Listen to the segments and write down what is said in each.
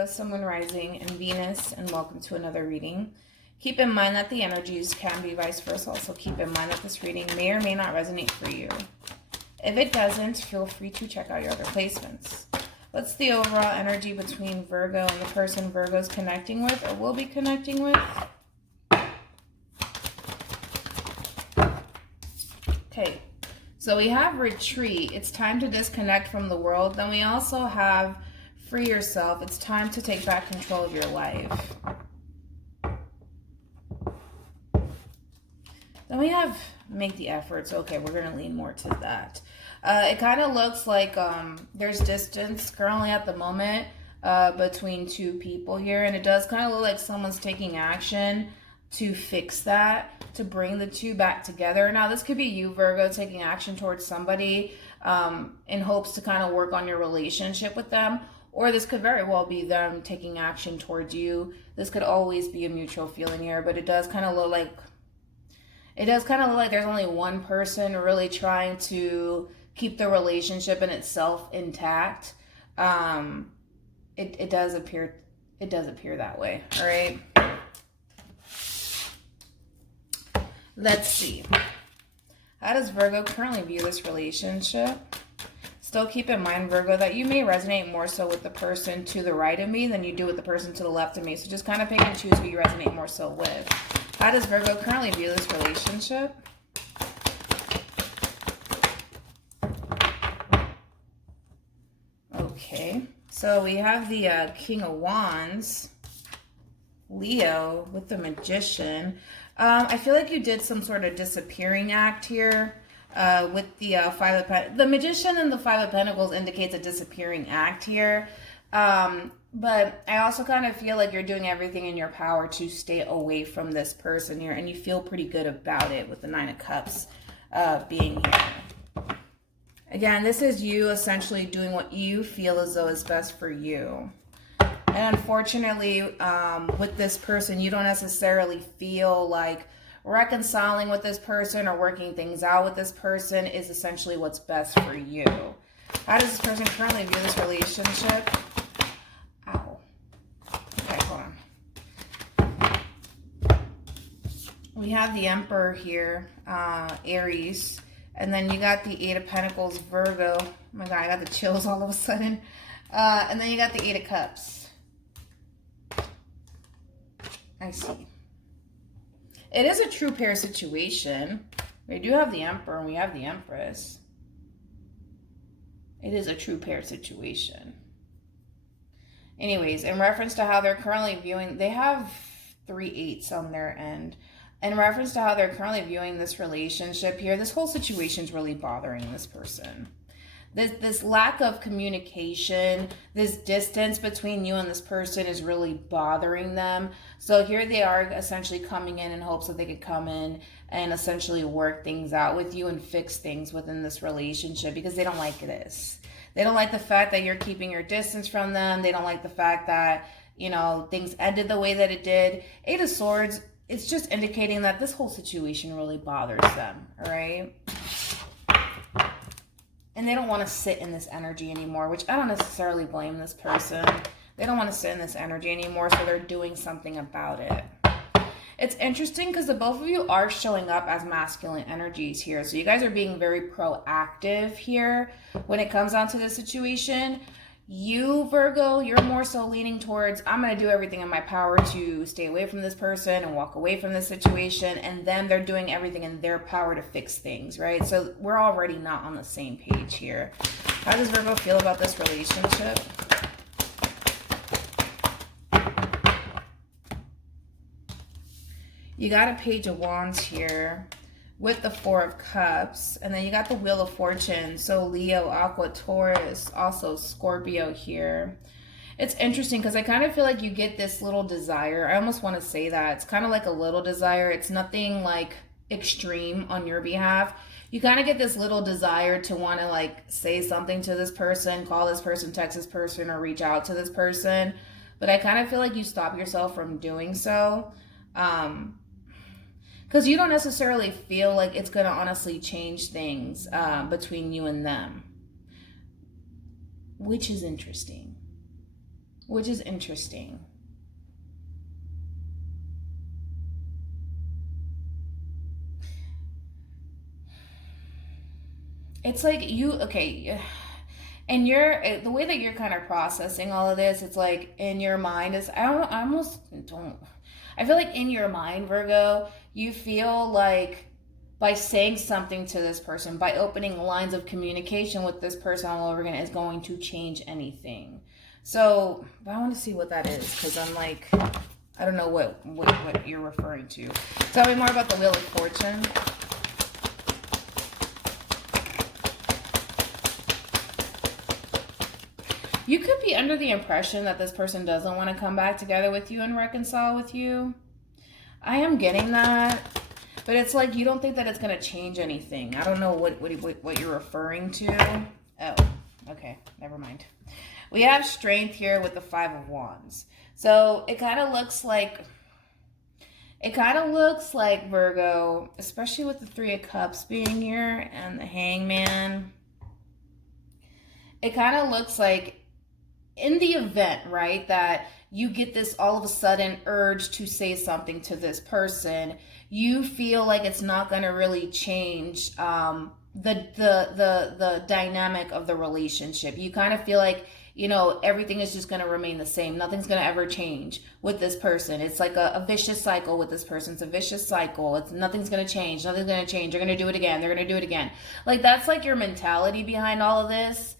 Virgo, Sun, Moon, Rising, and Venus, and welcome to another reading. Keep in mind that the energies can be vice versa, so keep in mind that this reading may or may not resonate for you. If it doesn't, feel free to check out your other placements. What's the overall energy between Virgo and the person Virgo's connecting with or will be connecting with? Okay, so we have retreat. It's time to disconnect from the world. Then we also have free yourself. It's time to take back control of your life. Then we have make the efforts. Okay, we're going to lean more to that. It kind of looks like there's distance currently at the moment between two people here. And it does kind of look like someone's taking action to fix that, to bring the two back together. Now, this could be you, Virgo, taking action towards somebody in hopes to kind of work on your relationship with them. Or this could very well be them taking action towards you. This could always be a mutual feeling here, but it does kind of look like there's only one person really trying to keep the relationship in itself intact. It does appear that way. All right. Let's see. How does Virgo currently view this relationship? Still keep in mind, Virgo, that you may resonate more so with the person to the right of me than you do with the person to the left of me. So just kind of pick and choose who you resonate more so with. How does Virgo currently view this relationship? Okay, so we have the King of Wands, Leo, with the Magician. I feel like you did some sort of disappearing act here with the Five of Pentacles. The Magician and the Five of Pentacles indicates a disappearing act here. But I also kind of feel like you're doing everything in your power to stay away from this person here. And you feel pretty good about it with the Nine of Cups being here. Again, this is you essentially doing what you feel as though is best for you. And unfortunately, with this person, you don't necessarily feel like reconciling with this person or working things out with this person is essentially what's best for you. How does this person currently view this relationship? Ow. Okay, hold on. We have the Emperor here, Aries. And then you got the Eight of Pentacles, Virgo. Oh my God, I got the chills all of a sudden. And then you got the Eight of Cups. I see. It is a true pair situation. We do have the Emperor and we have the Empress. It is a true pair situation. Anyways, in reference to how they're currently viewing, they have 3 8s on their end. In reference to how they're currently viewing this relationship here, this whole situation is really bothering this person. This lack of communication, this distance between you and this person is really bothering them. So here they are essentially coming in hopes that they could come in and essentially work things out with you and fix things within this relationship because they don't like this. They don't like the fact that you're keeping your distance from them. They don't like the fact that, you know, things ended the way that it did. Eight of Swords, it's just indicating that this whole situation really bothers them, all right? And they don't want to sit in this energy anymore, which I don't necessarily blame this person. They don't want to sit in this energy anymore, so they're doing something about it. It's interesting because the both of you are showing up as masculine energies here. So you guys are being very proactive here when it comes down to this situation. You, Virgo, you're more so leaning towards, I'm going to do everything in my power to stay away from this person and walk away from this situation. And then they're doing everything in their power to fix things, right? So we're already not on the same page here. How does Virgo feel about this relationship? You got a Page of Wands here with the Four of Cups, and then you got the Wheel of Fortune. So Leo, Aqua, Taurus, also Scorpio here. It's interesting because I kind of feel like you get this little desire. I almost want to say that. It's kind of like a little desire. It's nothing like extreme on your behalf. You kind of get this little desire to want to like say something to this person, call this person, text this person, or reach out to this person. But I kind of feel like you stop yourself from doing so. Because you don't necessarily feel like it's going to honestly change things between you and them. Which is interesting. which is interesting. It's like okay, and the way that you're kind of processing all of this, it's like in your mind is, I almost don't, I feel like in your mind, Virgo, you feel like by saying something to this person, by opening lines of communication with this person all over again, is going to change anything. So I want to see what that is, because I'm like, I don't know what you're referring to. Tell me more about the Wheel of Fortune. You could be under the impression that this person doesn't want to come back together with you and reconcile with you. I am getting that. But it's like you don't think that it's going to change anything. I don't know what you're referring to. Oh, okay. Never mind. We have Strength here with the Five of Wands. So it kind of looks like Virgo, especially with the Three of Cups being here and the Hangman. It kind of looks like in the event, right, that you get this all of a sudden urge to say something to this person, you feel like it's not going to really change the dynamic of the relationship. You kind of feel like, you know, everything is just going to remain the same. Nothing's going to ever change with this person. It's like a vicious cycle with this person. It's a vicious cycle. Nothing's going to change. Nothing's going to change. They're going to do it again. They're going to do it again. Like, that's like your mentality behind all of this.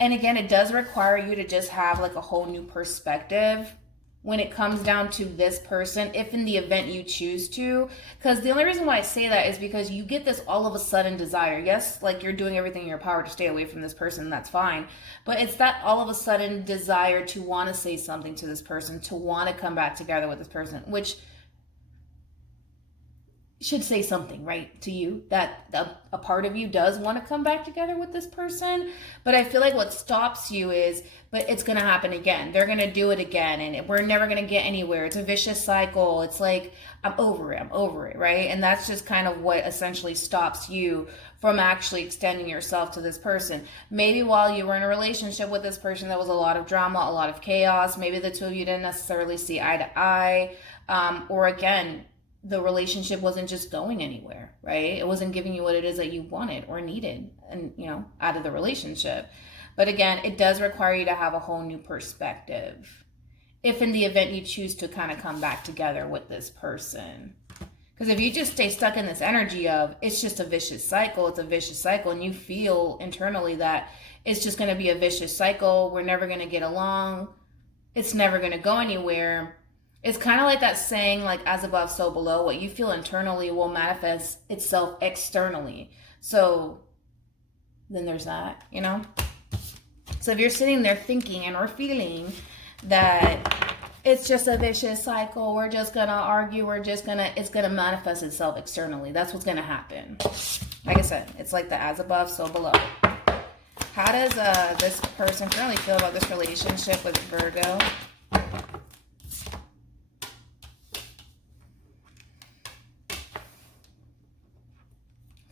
And again, it does require you to just have like a whole new perspective when it comes down to this person, if in the event you choose to. Because the only reason why I say that is because you get this all of a sudden desire. Yes, like you're doing everything in your power to stay away from this person, that's fine. But it's that all of a sudden desire to want to say something to this person, to want to come back together with this person, which should say something, right, to you, that a part of you does want to come back together with this person. But I feel like what stops you is, but it's going to happen again. They're going to do it again, and we're never going to get anywhere. It's a vicious cycle. It's like, I'm over it, right? And that's just kind of what essentially stops you from actually extending yourself to this person. Maybe while you were in a relationship with this person, there was a lot of drama, a lot of chaos. Maybe the two of you didn't necessarily see eye to eye. Or again, the relationship wasn't just going anywhere, right? It wasn't giving you what it is that you wanted or needed, and you know, out of the relationship. But again, it does require you to have a whole new perspective if in the event you choose to kind of come back together with this person. Because if you just stay stuck in this energy of it's just a vicious cycle, it's a vicious cycle, and you feel internally that it's just going to be a vicious cycle, we're never going to get along, it's never going to go anywhere. It's kind of like that saying, like, as above, so below. What you feel internally will manifest itself externally. So then there's that, you know? So if you're sitting there thinking and or feeling that it's just a vicious cycle, we're just going to argue, it's going to manifest itself externally. That's what's going to happen. Like I said, it's like the as above, so below. How does this person currently feel about this relationship with Virgo?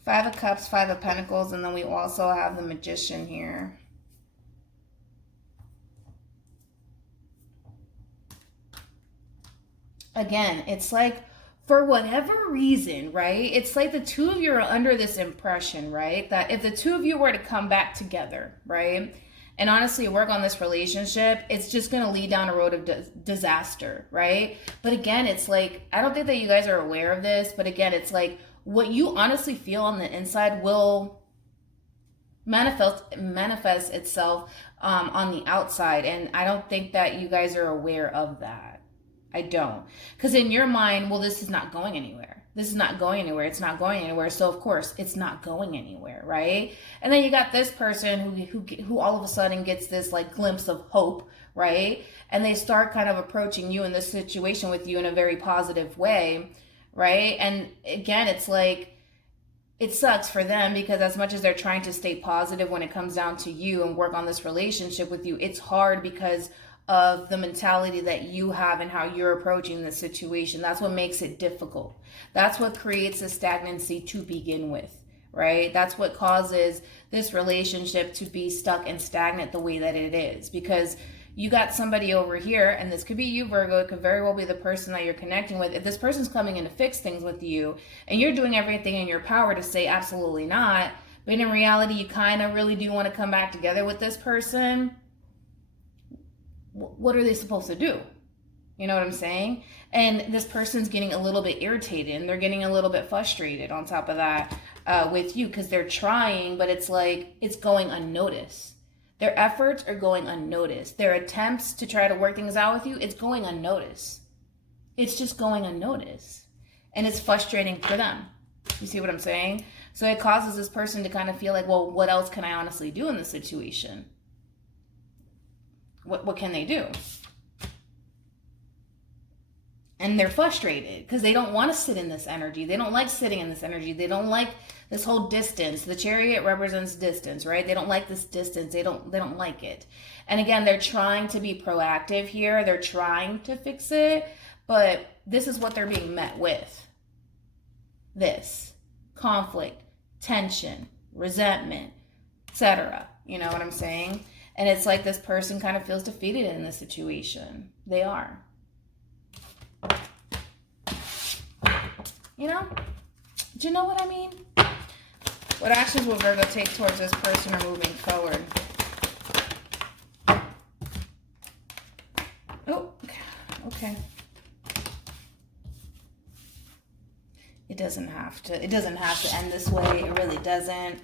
Five of Cups, Five of Pentacles, and then we also have the Magician here. Again, it's like, for whatever reason, right? It's like the two of you are under this impression, right? That if the two of you were to come back together, right? And honestly work on this relationship, it's just going to lead down a road of disaster, right? But again, it's like, I don't think that you guys are aware of this, but again, it's like, what you honestly feel on the inside will manifest itself on the outside. And I don't think that you guys are aware of that. I don't. Because in your mind, well, this is not going anywhere. This is not going anywhere. It's not going anywhere. So of course, it's not going anywhere, right? And then you got this person who all of a sudden gets this like glimpse of hope, right? And they start kind of approaching you in this situation with you in a very positive way. Right? And again, it's like, it sucks for them because as much as they're trying to stay positive when it comes down to you and work on this relationship with you, it's hard because of the mentality that you have and how you're approaching the situation. That's what makes it difficult. That's what creates a stagnancy to begin with, right? That's what causes this relationship to be stuck and stagnant the way that it is, because you got somebody over here, and this could be you, Virgo. It could very well be the person that you're connecting with. If this person's coming in to fix things with you, and you're doing everything in your power to say absolutely not, but in reality, you kind of really do want to come back together with this person, what are they supposed to do? You know what I'm saying? And this person's getting a little bit irritated, and they're getting a little bit frustrated on top of that with you, because they're trying, but it's like it's going unnoticed. Their efforts are going unnoticed. Their attempts to try to work things out with you, it's going unnoticed. It's just going unnoticed. And it's frustrating for them. You see what I'm saying? So it causes this person to kind of feel like, well, what else can I honestly do in this situation? What can they do? And they're frustrated because they don't want to sit in this energy. They don't like sitting in this energy. They don't like this whole distance. The Chariot represents distance, right? They don't like this distance. They don't like it. And again, they're trying to be proactive here. They're trying to fix it, but this is what they're being met with. This conflict, tension, resentment, etc. You know what I'm saying? And it's like this person kind of feels defeated in this situation. They are. You know? Do you know what I mean? What actions will Virgo take towards this person or moving forward? Oh, okay. It doesn't have to. It doesn't have to end this way. It really doesn't.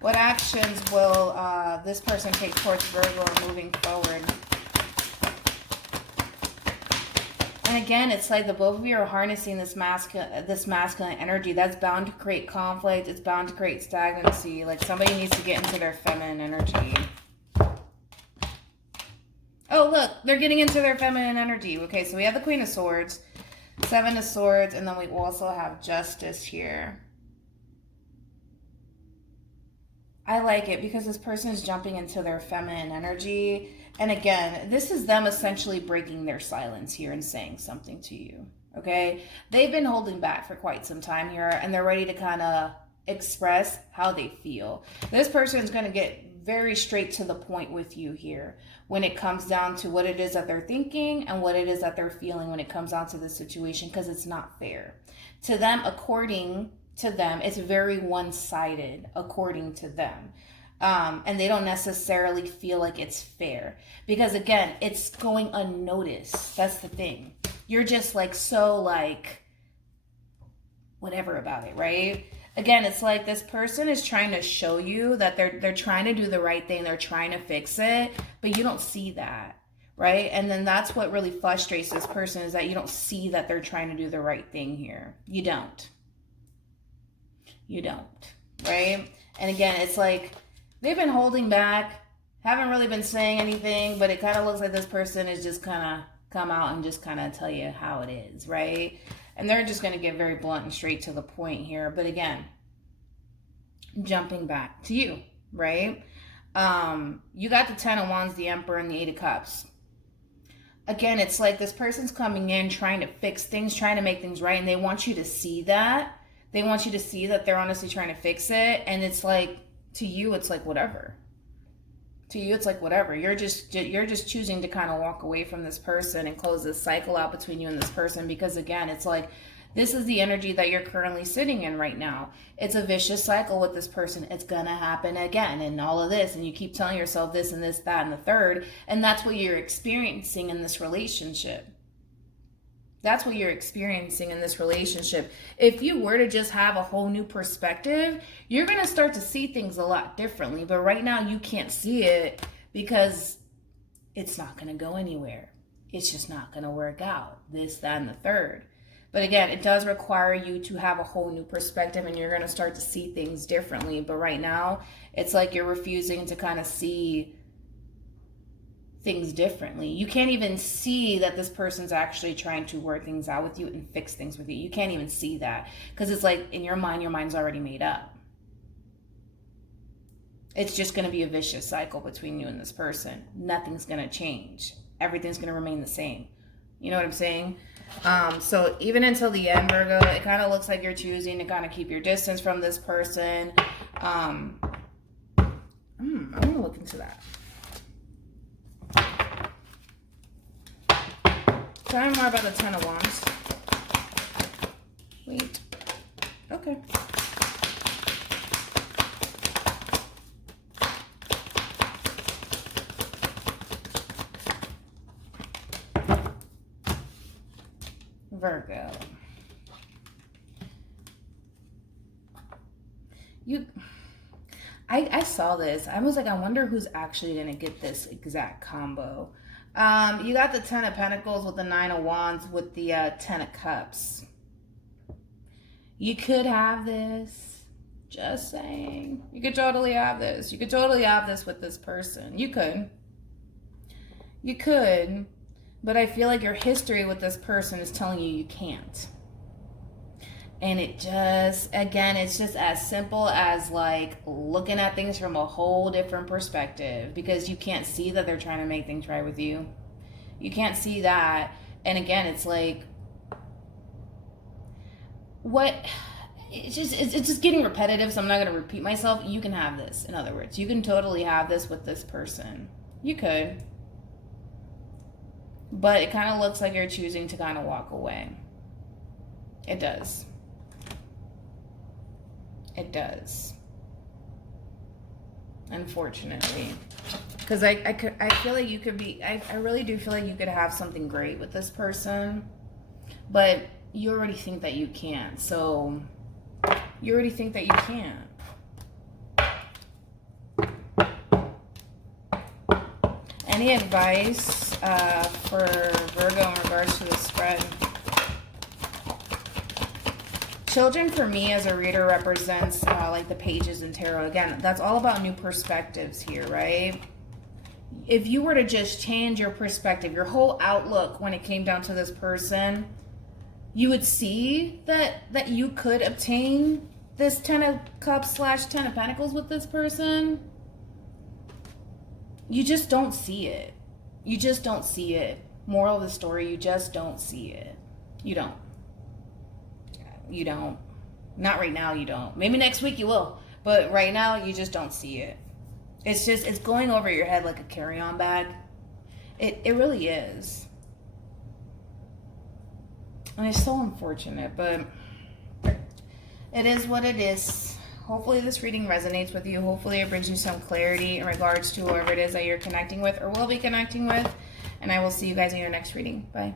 What actions will this person take towards Virgo or moving forward? And again, it's like the both of you are harnessing this masculine energy. That's bound to create conflict. It's bound to create stagnancy. Like somebody needs to get into their feminine energy. Oh, look, they're getting into their feminine energy. Okay, so we have the Queen of Swords, Seven of Swords, and then we also have Justice here. I like it because this person is jumping into their feminine energy. And again, this is them essentially breaking their silence here and saying something to you, okay? They've been holding back for quite some time here, and they're ready to kind of express how they feel. This person is going to get very straight to the point with you here when it comes down to what it is that they're thinking and what it is that they're feeling when it comes down to the situation, because it's not fair. To them, according to them, it's very one-sided, according to them. And they don't necessarily feel like it's fair because again, it's going unnoticed. That's the thing. You're just like, so like whatever about it, right? Again, it's like this person is trying to show you that they're trying to do the right thing. They're trying to fix it, but you don't see that, right? And then that's what really frustrates this person, is that you don't see that they're trying to do the right thing here. You don't, right? And again, it's like, they've been holding back, haven't really been saying anything, but it kind of looks like this person is just kind of come out and just kind of tell you how it is, right? And they're just going to get very blunt and straight to the point here. But again, jumping back to you, right? You got the Ten of Wands, the Emperor, and the Eight of Cups. Again, it's like this person's coming in, trying to fix things, trying to make things right, and they want you to see that. They want you to see that they're honestly trying to fix it, and it's like, to you, it's like whatever. To you, it's like whatever. You're just choosing to kind of walk away from this person and close this cycle out between you and this person, because again, it's like this is the energy that you're currently sitting in right now. It's a vicious cycle with this person. It's gonna happen again, and all of this, and you keep telling yourself this and this, that, and the third, and that's what you're experiencing in this relationship. That's what you're experiencing in this relationship. If you were to just have a whole new perspective, you're going to start to see things a lot differently. But right now you can't see it because it's not going to go anywhere. It's just not going to work out. This, that, and the third. But again, it does require you to have a whole new perspective, and you're going to start to see things differently. But right now, it's like you're refusing to kind of see things differently. You can't even see that this person's actually trying to work things out with you and fix things with you. You can't even see that because it's like in your mind's already made up. It's just going to be a vicious cycle between you and this person. Nothing's going to change. Everything's going to remain the same. You know what I'm saying? So even until the end, Virgo, it kind of looks like you're choosing to kind of keep your distance from this person. I'm going to look into that. Tell me more about the Ten of Wands. Wait. Okay. Virgo. I saw this. I was like, I wonder who's actually going to get this exact combo. You got the Ten of Pentacles with the Nine of Wands with the Ten of Cups. You could have this. Just saying. You could totally have this. You could totally have this with this person. You could. You could. But I feel like your history with this person is telling you you can't. And it just, again, it's just as simple as like looking at things from a whole different perspective, because you can't see that they're trying to make things right with you. You can't see that. And again, it's like, it's just getting repetitive, so I'm not going to repeat myself. You can have this, in other words. You can totally have this with this person. You could. But it kind of looks like you're choosing to kind of walk away. It does. It does. Unfortunately. Because I feel like you could be, I really do feel like you could have something great with this person. But you already think that you can't. So, you already think that you can't. Any advice for Virgo in regards to the spread? Children for me as a reader represents like the pages in tarot. Again, that's all about new perspectives here, right? If you were to just change your perspective, your whole outlook when it came down to this person, you would see that you could obtain this Ten of Cups / Ten of Pentacles with this person. You just don't see it. You just don't see it. Moral of the story, you just don't see it. You don't. You don't. Not right now, you don't. Maybe next week you will. But right now, you just don't see it. It's just, it's going over your head like a carry-on bag. It really is. And it's so unfortunate, but it is what it is. Hopefully this reading resonates with you. Hopefully it brings you some clarity in regards to whoever it is that you're connecting with or will be connecting with. And I will see you guys in your next reading. Bye.